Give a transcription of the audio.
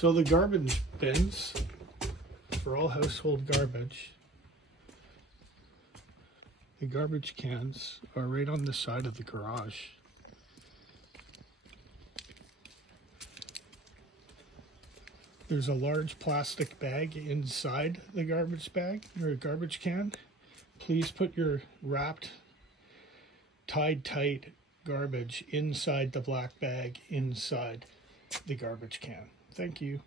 So the garbage bins for all household garbage, the garbage cans are right on the side of the garage. There's a large plastic bag inside the garbage bag or garbage can. Please put your wrapped, tied tight garbage inside the black bag inside the garbage can. Thank you.